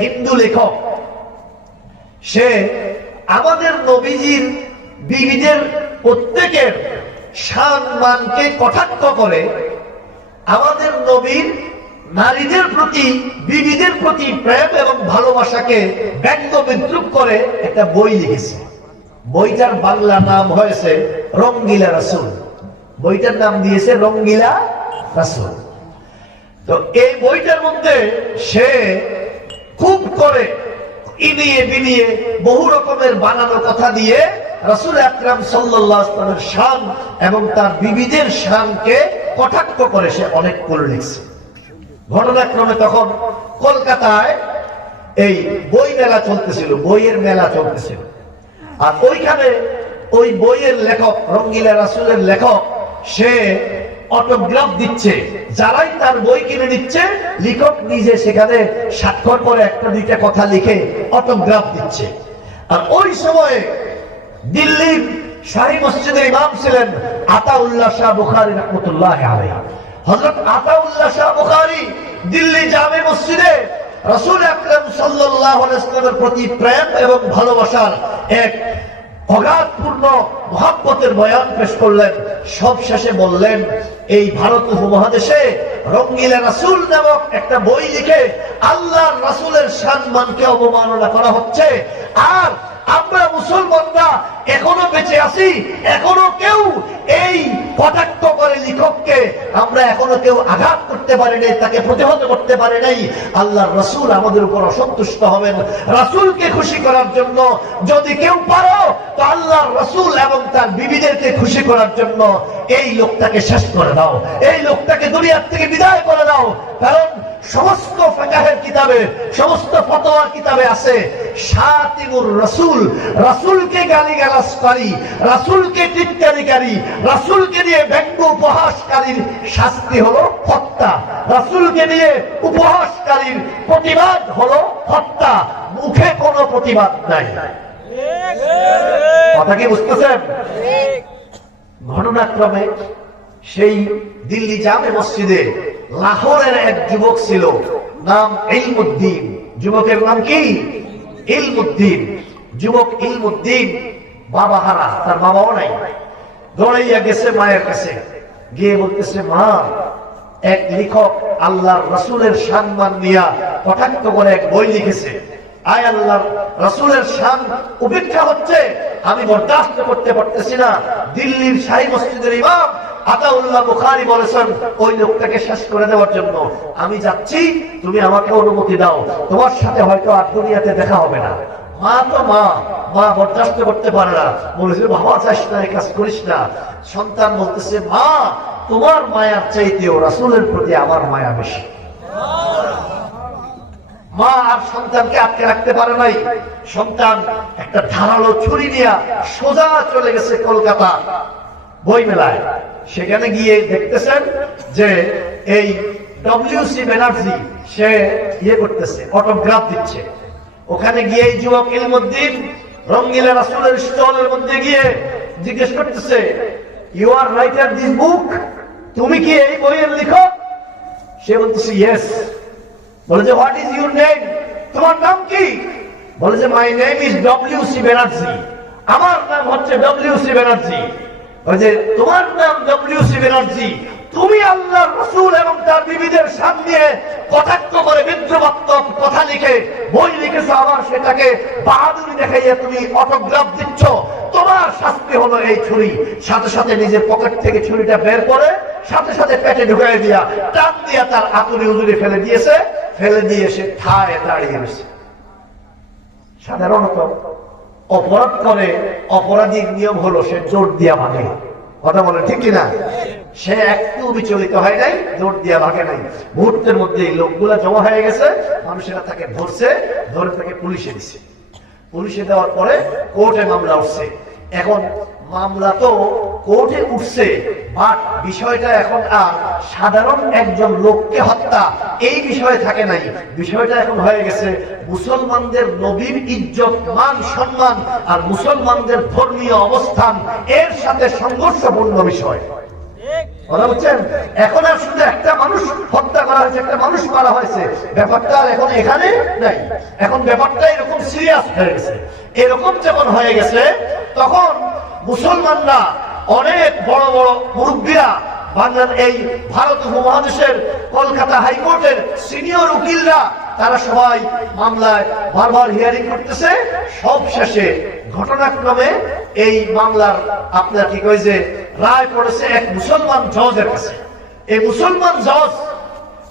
হিন্দু লেখক, সে আমাদের নবীজির বিবিদের প্রত্যেকের সম্মানকে কটাক্ষ করে, আমাদের নবীর নারীদের প্রতি, বিবিদের প্রতি প্রেম এবং ভালোবাসাকে ব্যঙ্গ বিদ্রুপ করে একটা বই লিখেছে। বইটার বাংলা নাম হয়েছে রঙ্গিলা রাসূল। বইটার নাম দিয়েছে রঙ্গিলা রাসূল। তো এই বইটার মধ্যে সে খুব করে ইনিয়ে বিনিয়ে বহু রকমের বানানো কথা দিয়ে রাসূল আকরাম সাল্লাল্লাহু আলাইহি ওয়াসাল্লামের শান এবং তার বিবিদের শানকে কটাক্ষ করে সে অনেক করে লিখছে। ঘটনাক্রমে তখন কলকাতায় এই বই মেলা চলতেছিল, বইয়ের মেলা চলতেছিল। আর ওইখানে ওই বইয়ের লেখক, রঙ্গিলা রাসূলের লেখক, সে অটোগ্রাফ দিচ্ছে। যারাই তার বই কিনে দিচ্ছে, লেখক নিজে সেখানে স্বাক্ষর করে একটা দুইটা কথা লিখে অটোগ্রাফ দিচ্ছে। আর ওই সময়ে দিল্লির শাহী মসজিদের ইমাম ছিলেন আতাউল্লাহ শাহ বুখারী রাহমাতুল্লাহি আলাইহি। হযরত আতাউল্লাহ শাহ বুখারী দিল্লি জামে মসজিদে রাসূল আকরাম সাল্লাল্লাহু আলাইহি ওয়াসাল্লামের প্রতি প্রেম এবং ভালোবাসার এক অগাধপূর্ণ মহব্বতের বয়ান পেশ করলেন। সব শেষে বললেন, এই ভারত উপমহাদেশে রঙ্গিলা রাসূল নামক একটা বই লিখে আল্লাহর রাসূলের সম্মানকে অবমাননা করা হচ্ছে। আর আমরা মুসলমানরা এখনো বেঁচে আছি, এখনো কেউ এই কটাক্ষ করে লেখককে আমরা এখনো কেউ আঘাত করতে পারি নাই, তাকে প্রতিহত করতে পারি নাই। আল্লাহর রাসূল আমাদের উপর অসন্তুষ্ট হবেন। রাসূলকে খুশি করার জন্য যদি কেউ পারো, তো আল্লাহর রাসূল এবং তার বিবিদেরকে খুশি করার জন্য এই লোকটাকে শেষ করে দাও, এই লোকটাকে দুনিয়ার থেকে বিদায় করে দাও। কারণ সমস্ত ফিকহের কিতাবে, সমস্ত ফতোয়ার কিতাবে আছে শাতিমুর রাসূল, রাসূলকে গালিগালাজকারী, রাসূলকে টিটকারিকারী, রাসূলকে নিয়ে ব্যঙ্গ উপহাসকারীর শাস্তি হলো হত্যা। রাসূলকে নিয়ে উপহাসকারীর প্রতিবাদ হলো হত্যা। মুখে কোনো প্রতিবাদ নাই। কথা কি বুঝতেছেন? ঘটনাক্রমে সেই দিল্লি জামে মসজিদে লাহোরের এক যুবক ছিল, নাম ইলমুদ্দিন। যুবকের নাম কি? ইলমুদ্দিন। যুবক ইলমুদ্দিন বাবা হারা, তার বাবাও নাই। দৌড়াইয়া গেছে মায়ের কাছে, গিয়ে বলতেছে, মা, এক লেখক আল্লাহর রাসূলের সম্মান নিয়া কটাক্ষ করে এক বই লিখেছে। আয় আল্লাহর রাসূলের শান উপেক্ষা হচ্ছে, আমি বরদাস্ত করতে পারতেছি না। দিল্লির শাহী মসজিদের ইমাম আতাউল্লাহ বুখারী বলেছেন ওই লোকটাকে শেষ করে দেওয়ার জন্য। আমি যাচ্ছি, তুমি আমাকে অনুমতি দাও, তোমার সাথে হয়তো আর দুনিয়াতে দেখা হবে না। মা তো মা, মা বরদাস্ত করতে পারে না, বলেছিল বাবা চাস না, এই কাজ করিস না। সন্তান বলতেছে, মা, তোমার মায়ার চাইতেও রাসূলের প্রতি আমার মায়া বেশি। মা আর সন্তানকে আটকে রাখতে পারে নাই। সন্তান একটা ধারালো ছুরি নিয়ে সোজা চলে গেছে কলকাতা বই মেলায়। সেখানে গিয়ে দেখতেছেন যে এই ডব্লিউসি ব্যানার্জি সে ইয়ে করতেছে, অটোগ্রাফ দিচ্ছে। ওখানে গিয়ে এই যুবক ইলমুদ্দিন রঙ্গিলা রাসূলের স্টলের মধ্যে গিয়ে জিজ্ঞেস করতেছে, you are writer this book? তুমি কি এই বইয়ের লেখক? সে বলতেছে, ইয়েস। বলে যে, হোয়াট ইজ ইউর নেম? তোমার নাম কি? বলে যে, my name is WC Banerjee. আমার নাম হচ্ছে ডব্লিউসি ব্যানার্জি। বলে যে, তোমার নাম ডব্লিউসি ব্যানার্জি, তুমি আল্লাহর রাসূল এবং তার বিবিদের সামনে কটাক্ষ করে বিদ্রুপাত্মক কথা লিখে বই লিখেছো, আবার সেটাকে বাহাদুরি দেখাইয়া তুমি অটোগ্রাফ দিচ্ছ। তোমার শাস্তি হলো এই ছুরি। সাথে সাথে নিজের পকেট থেকে ছুরিটা বের করে সাথে সাথে পেটে ঢুকাই দিয়া টান দিয়া তার আতুরি উজুরি ফেলে দিয়েছে। ফেলে দিয়ে সে ঠায় দাঁড়িয়ে রয়েছে। সাধারণত অপরাধ করে অপরাধীর নিয়ম হলো সে জোর দিয়া ভাগে। কথা বলে ঠিক কিনা? সে একটু বিচলিত হয় নাই, জোর দিয়া ভাগে নাই। মুহূর্তের মধ্যে লোকগুলা জমা হয়ে গেছে, মানুষেরা তাকে ধরছে, ধরে তাকে পুলিশে দিচ্ছে। পুলিশে দেওয়ার পরে কোর্টে মামলা উঠছে। এখন মামলা তো কোর্টে উঠছে, বাট বিষয়টা এখন আর সাধারণ একজন লোককে হত্যা এই বিষয়ে থাকে নাই। বিষয়টা এখন হয়ে গেছে মুসলমানদের নবীর ইজ্জত, মান, সম্মান আর মুসলমানদের ধর্মীয় অবস্থান এর সাথে সংঘর্ষপূর্ণ বিষয়। কথা বুঝছেন? এখন আর শুধু একটা মানুষ হত্যা করা হয়েছে, একটা মানুষ মারা হয়েছে, ব্যাপারটা আর এখন এখানে নাই। এখন ব্যাপারটা এরকম সিরিয়াস হয়ে গেছে। এরকম যখন হয়ে গেছে তখন মুসলমানরা অনেক বড় বড় মুরব্বীরা, বাংলার এই ভারত উপমহাদেশের কলকাতা হাইকোর্টের সিনিয়র উকিলরা, তারা সবাই মামলায় বারবার হিয়ারিং করতেছে। সব শেষে ঘটনাক্রমে এই মামলার আপনার কি কই যে রায় পড়েছে এক মুসলমান জজের কাছে। এই মুসলমান জজ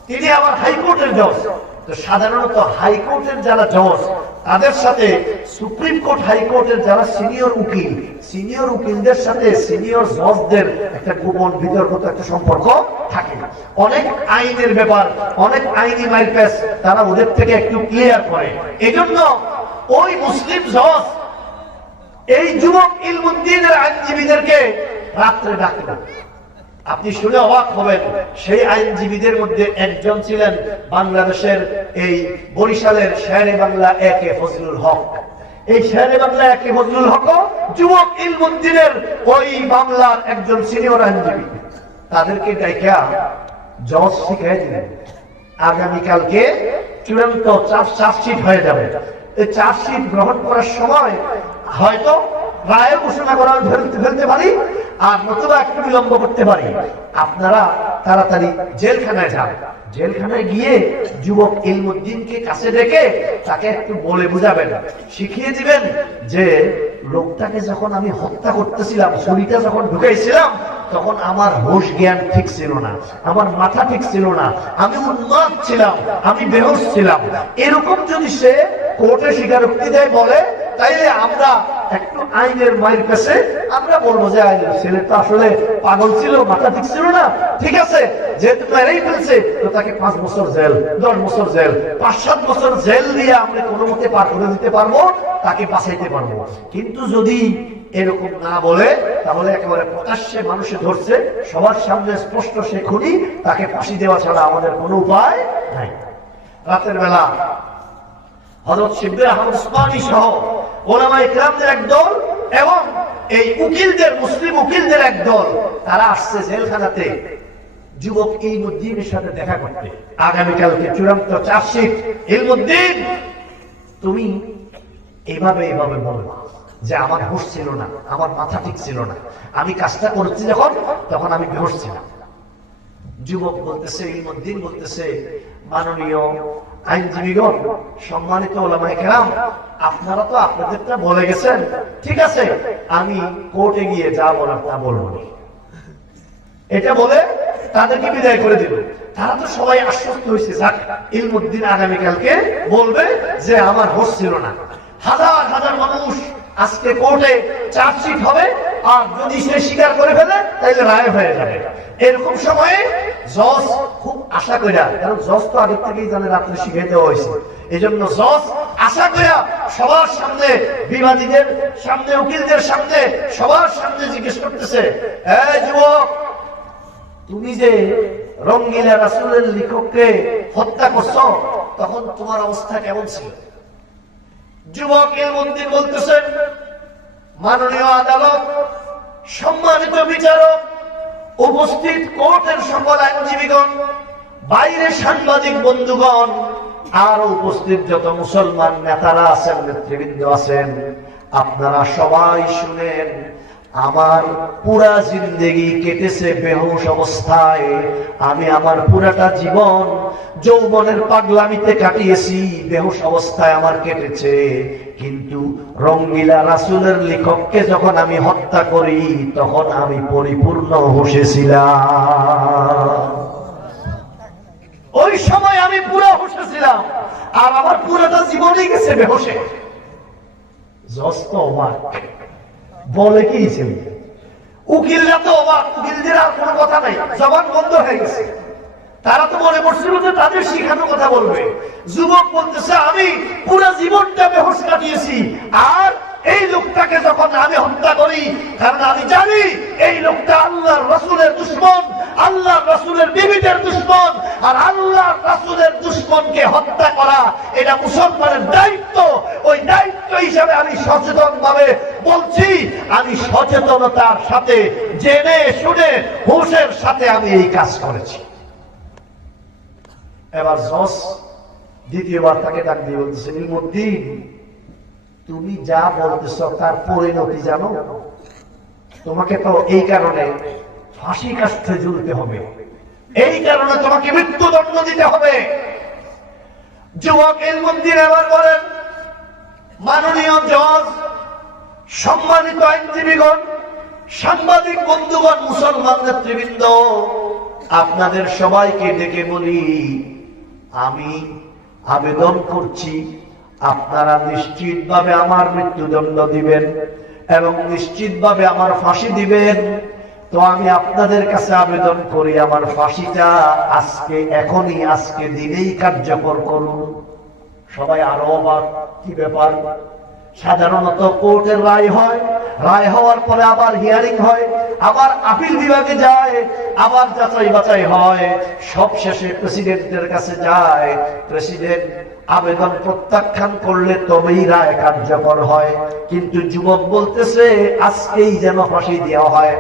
তিনি আবার হাইকোর্টের জজ। তো সাধারণত হাইকোর্টের যারা জজ তাদের সাথে সুপ্রিম কোর্ট হাইকোর্টের যারা সিনিয়র উকিলদের সাথে সিনিয়র জজদের একটা গোপন বিতর্কিত একটা সম্পর্ক থাকে। অনেক আইনের ব্যাপার, অনেক আইনি মাইলপেস তারা ওদের থেকে একটু ক্লিয়ার করে। এজন্য ওই মুসলিম জজ এই যুবক ইলমুদ্দিনের আইনজীবীদেরকে রাত্রে ডাকতেন। আপনি শুনে অবাক হবেন, সেই আইনজীবীদের মধ্যে একজন ছিলেন বাংলাদেশের এই বরিশালের শেরে বাংলা একে ফজলুল হক। এই শেরে বাংলা একে ফজলুল হক যুবক ইলমুদ্দিনের ওই মামলার একজন সিনিয়র আইনজীবী। তাদেরকে ডাইকা জজ শিখিয়ে দিলেন, আগামীকালকে চূড়ান্ত চার্জশিট হয়ে যাবে। এই চার্জশিট গ্রহণ করার সময় হয়তো রায় ঘোষণা করা ফেলতে পারি, আর নতুবা একটু বিলম্ব করতে পারি। আপনারা তাড়াতাড়ি জেলখানায় যান। জেলখানায় গিয়ে যুবক ইলমুদ্দিনকে কাছে ডেকে তাকে একটু বলে বুঝাবেন, শিখিয়ে দিবেন যে লোকটাকে যখন আমি হত্যা করতেছিলাম, ছুরিটা যখন ঢুকাইছিলাম, তখন আমার হোশ জ্ঞান ঠিক ছিল না, আমার মাথা ঠিক ছিল না, আমি উন্মাদ ছিলাম, আমি বেহুশ ছিলাম। এরকম যদি সে কোর্টে স্বীকারোক্তি দেয় বলে, তাইলে আমরা একটু আইনের মায়ের কাছে আমরা বলবো যে আইনের ছেলেটা আসলে পাগল ছিল, মাথা ঠিক ছিল না। ঠিক আছে, যেহেতু মেরেই ফেলছে তো তাকে 5 বছর জেল, 10 বছর জেল, 5-7 বছর জেল দিয়ে আমরা কোনো মতে পার করে দিতে পারবো, তাকে বাঁচাইতে পারবো। কিন্তু যদি এরকম না বলে, তাহলে একেবারে প্রকাশ্যে মানুষে ধরছে, সবার সামনে স্পষ্ট সে খুনি, তাকে ফাঁসি দেওয়া ছাড়া আমাদের কোনো উপায় নাই। রাতের বেলা হযরত শিবলি আহমদ উসমানী সহ ওলামায়ে কেরামদের একদল এবং এই উকিলদের, মুসলিম উকিলদের একদল, তারা আসছে জেলখানাতে যুবক ইলমুদ্দিনের সাথে দেখা করতে। আগামীকালকে চূড়ান্ত চার্জশিট। ইলমুদ্দিন, তুমি এভাবে বলবা যে আমার হুঁশ ছিল না, আমার মাথা ঠিক ছিল না, আমি কাজটা করছি যখন, তখন আমি বেহুশ ছিলাম। যুবক বলতেছে, ইলমুদ্দিন বলতেছে, মাননীয় আইনজীবীগণ, সম্মানিত ওলামায়ে কেরাম, আপনারা তো আপনাদেরটা বলে গেছেন, ঠিক আছে, আমি কোর্টে গিয়ে যা বলার তা বলবো। এটা বলে তাদেরকে বিদায় করে দিল। তারা তো সবাই আশ্বস্ত হয়েছে, যাক ইলমুদ্দিন আগামীকালকে বলবে যে আমার হোশ ছিল না। হাজার হাজার মানুষ আজকে কোর্টে চার্জশিট হবে, আর যদি সে স্বীকার করে ফেলে তাহলে রায় হয়ে যাবে। এরকম সময়ে জজ খুব আশা কইরা, কারণ জজ তো আগে থেকেই জানে রাত্রে শিখিয়ে দেওয়া হয়েছে, এই জন্য জজ আশা কইরা সবার সামনে, বিবাদীদের সামনে, উকিলদের সামনে, সবার সামনে জিজ্ঞেস করতেছে, এই যুবক, তুমি যে রঙ্গিলা রাসূলের লেখককে হত্যা করছো, তখন তোমার অবস্থা কেমন ছিল? যুবক ইলমুদ্দিন বলতেছেন, মাননীয় আদালত, সম্মানিত বিচারক, উপস্থিত কোর্টের সকল আইনজীবীগণ, বাইরে সাংবাদিক বন্ধুগণ, আর উপস্থিত যত মুসলমান নেতারা আছেন, নেতৃবৃন্দ আছেন, আপনারা সবাই শুনেন, আমার পুরা জিন্দেগি কেটেছে বেহুশ অবস্থায়। আমি আমার পুরাটা জীবন যৌবনের পাগলামিতে কাটিয়েছি, বেহুশ অবস্থায় আমার কেটেছে। কিন্তু রঙ্গিলা রাসূলের লেখককে যখন আমি হত্যা করি, তখন আমি পরিপূর্ণ হুঁশে ছিলাম। ওই সময় আমি পুরো হুঁশে ছিলাম, আর আমার পুরাটা জীবনই গেছে বেহুশে। জজ তো অবাক, বলে কি ছিল? উকিলরা তো অবাক, উকিলদের আর কোনো কথা নাই, জবান বন্ধ হয়ে গেছে। তারা তো মনে করছিল যে তাদের শিখানো কথা বলবে। যুবক বলতেছে, আমি পুরো জীবনটা বেহুশ কাটিয়েছি, আর এই লোকটাকে যখন আমি হত্যা করি, কারণ আমি জানি এই লোকটা আল্লাহর রাসূলের দুশমন, আল্লাহর রাসূলের বিবিদের দুশমন, আর আল্লাহর রাসূলের দুশমনকে হত্যা করা এটা মুসলমানের দায়িত্ব। ওই দায়িত্ব হিসাবে আমি সচেতন ভাবে বলছি, আমি সচেতনতার সাথে জেনে শুনে হুঁশের সাথে আমি এই কাজ করেছি। এবার জজ দ্বিতীয়বার তাকে ডাক দিয়ে বলতেছে, ইলমুদ্দিন, তুমি যা বলতেছ তার পরিণতি জানো? তোমাকে তো এই কারণে ফাঁসি কাষ্ঠে ঝুলতে হবে, এই কারণে তোমাকে মৃত্যুদণ্ড দিতে হবে। যুবক ইলমুদ্দিন এবার বলেন, মাননীয় জজ, সম্মানিত আইনজীবীগণ, সাংবাদিক বন্ধুগণ, মুসলমান নেতৃবৃন্দ, আপনাদের সবাইকে ডেকে বলি, আমি আবেদন করছি আপনারা নিশ্চিতভাবে আমার মৃত্যুদণ্ড দিবেন এবং নিশ্চিতভাবে আমার ফাঁসি দিবেন। তো আমি আপনাদের কাছে আবেদন করি, আমার ফাঁসিটা আজকে, এখনই, আজকে দিনেই কার্যকর করুন। সবাই আরো অবাক, কি ব্যাপার? সাধারণত কোর্টের রায় হয়, রায় হওয়ার পরে আবার হিয়ারিং হয়, আবার আপিল বিভাগে যায়, আবার যাচাই বাছাই হয়, সব শেষে প্রেসিডেন্টের কাছে যায়। প্রেসিডেন্ট আবেদন প্রত্যাখ্যান করলে তবেই রায় কার্যকর হয়। কিন্তু যুবক বলতেছে আজকেই যেন ফাঁসি দেওয়া হয়।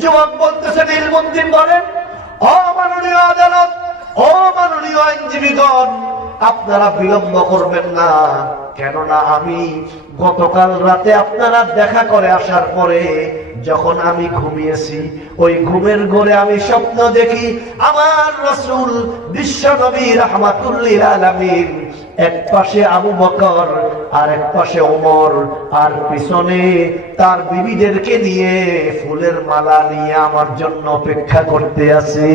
যুবক বলতেছে, ইলমুদ্দিন বলেন, অমাননীয় আদালত, অমাননীয় আইনজীবীগণ, আপনারা বিলম্ব করবেন না, কেননা আমি গতকাল রাতে আপনারা দেখা করে আসার পরে যখন আমি ঘুমিয়েছি, ওই ঘুমের ঘরে আমি স্বপ্ন দেখি আমার রাসূল বিশ্ব নবী রাহমাতুল লিল আলামিন, এক পাশে আবু বকর আর এক পাশে ওমর, আর পিছনে তার বিবিদেরকে নিয়ে ফুলের মালা নিয়ে আমার জন্য অপেক্ষা করতে আছে।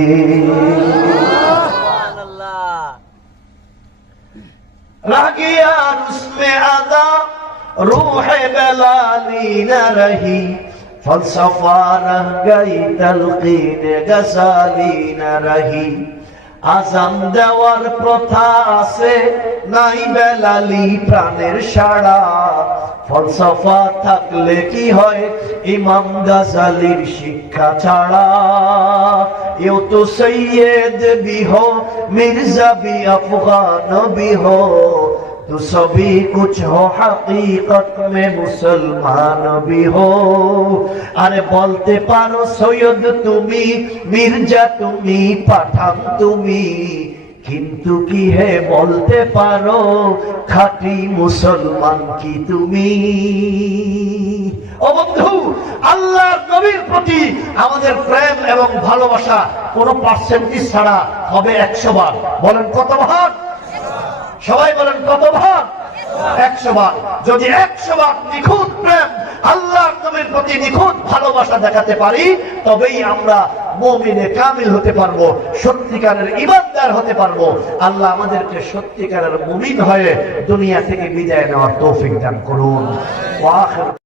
रागिया उसमें आदा रूह बेलाली न रही, फलसफा रह गई तलकीन गजाली न रही। আজান দেওয়ার প্রথা আছে, নাই বেলালি প্রাণের সাড়া, ফলসফা থাকলে কি হয় ইমাম গাজালির শিক্ষা ছাড়া। ইউ তো সৈয়দ भी हो मिर्जा भी अफगान भी हो, तो सभी कुछ हो हकीकत में मुसलमान भी हो। আরে বলতে পারো সৈয়দ তুমি, মির্জা তুমি, পাঠান তুমি, কিন্তু কি হে বলতে পারো খাঁটি মুসলমান কি তুমি? ও বন্ধু, আল্লাহর নবীর প্রতি আমাদের প্রেম এবং ভালোবাসা কোন পার্সেন্টেজ ছাড়া হবে 100 ভাগ। বলেন কত ভাগ? সবাই বলেন কত ভাগ? 100 ভাগ। যদি 100 ভাগ নিখুঁত প্রেম, আল্লাহর নবীর প্রতি নিখুঁত ভালোবাসা দেখাতে পারি, তবেই আমরা মুমিনে কামিল হতে পারবো, সত্যিকারের ঈমানদার হতে পারবো। আল্লাহ আমাদেরকে সত্যিকারের মুমিন হয়ে দুনিয়া থেকে বিদায় নেওয়ার তৌফিক দান করুন।